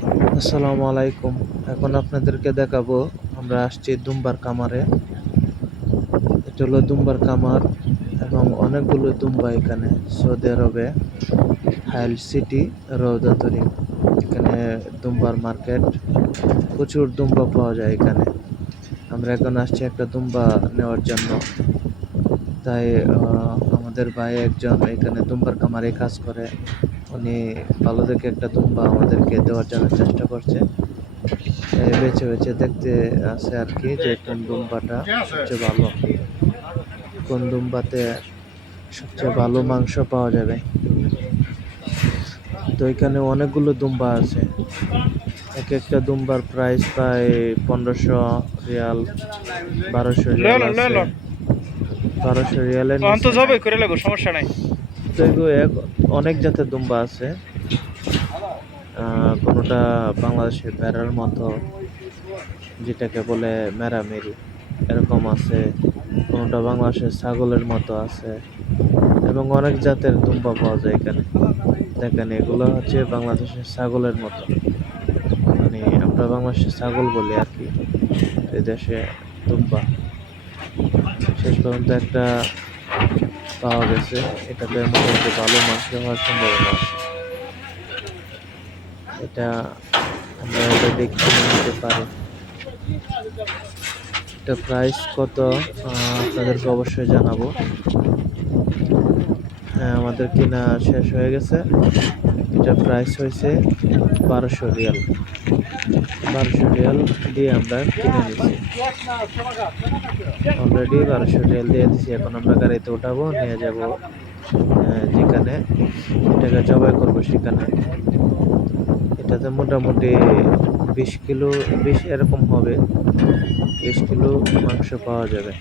আসসালামু আলাইকুম। এখন আপনাদেরকে দেখাবো, আমরা আসছি দুম্বার কামারে। এটা হলো দুম্বার কামার এবং অনেকগুলো দুম্বা এখানে সৌদি আরবে হাইল সিটি রৌদাতরি। এখানে দুম্বার মার্কেট, প্রচুর দুম্বা পাওয়া যায় এখানে। আমরা এখন আসছি একটা দুম্বা নেওয়ার জন্য। তাই আমাদের ভাই একজন এখানে দুম্বার কামারে কাজ করে। উনি ভালো দেখে একটা দুম্বা আমাদেরকে দেওয়ার জন্য চেষ্টা করছে। বেছে বেছে দেখতে আছে আর কি, যে কোন দুম্বাটা সবচেয়ে ভালো, কোন দুম্বাতে সবচেয়ে ভালো মাংস পাওয়া যাবে। তো এখানে অনেকগুলো দুম্বা আছে। এক একটা দুম্বার প্রাইস প্রায় 1500 রিয়াল, 1200 রিয়াল আছে, 1200 রিয়ালের নিচে নাই। সমস্যা নাই। তো এগুলো অনেক জাতের দুম্বা আছে। কোনোটা বাংলাদেশের ভেড়ার মতো, যেটাকে বলে মেরামেরি, এরকম আছে। কোনোটা বাংলাদেশের ছাগলের মতো আছে এবং অনেক জাতের দুম্বা পাওয়া যায় এখানে। দেখেন, এগুলো হচ্ছে বাংলাদেশের ছাগলের মতো, মানে আমরা বাংলাদেশের ছাগল বলি আর কি, এই দেশে দুম্বা। শেষ পর্যন্ত একটা পাওয়া গেছে, এটাতে মোটামুটি ভালো মাংস হওয়ার সম্ভাবনা আছে। এটা আমরা অলরেডি কিনে নিতে পারি। এটা প্রাইস কত আপনাদেরকে অবশ্যই জানাবো। হ্যাঁ, আমাদের কেনা শেষ হয়ে গেছে। এটা প্রাইস হয়েছে 1200 রিয়াল। 1200 রিয়াল দিয়ে আমরা কিনে নিছি অলরেডি। 1200 রিয়াল দিয়ে দিছি। এখন আমরা গাড়িতে উঠাবো, নিয়ে যাব যেখানে এটাকে জবাই করবো সেখানে। এটাতে মোটামুটি 20 কিলো, 20 এরকম হবে, 20 কিলো মাংস পাওয়া যাবে।